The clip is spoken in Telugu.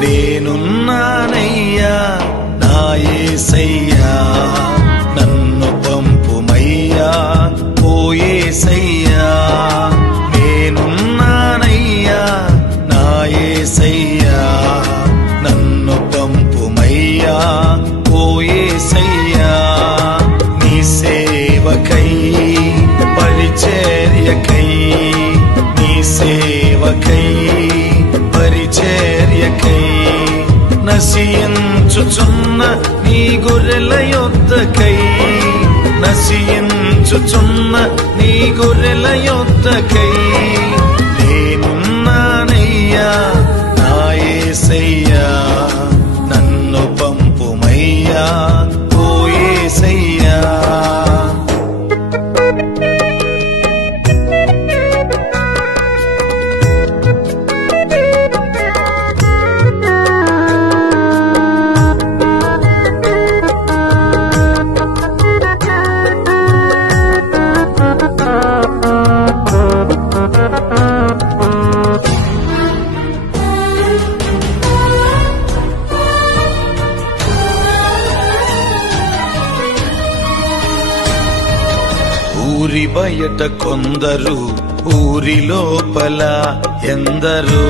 నేనున్నానయ్యా నా యేసయ్యా, నన్ను పంపుమయ్యా ఓ యేసయ్యా. నేనున్నానయ్యా నా యేసయ్యా, నన్ను పంపుమయ్యా ఓ యేసయ్యా. నీ సేవకై పరిచర్యకై, నీ సేవకై పరిచర్యకై, నశించుచున్న నీ గొర్రెల యొద్దకై, నశించుచున్న నీ గొర్రెల యొద్దకై నేనున్నానయ్యా నా యేసయ్యా, నన్ను పంపుమయ్యా ఓ యేసయ్యా. ఊరి బయట కొందరు, ఊరి లోపల ఎందరో,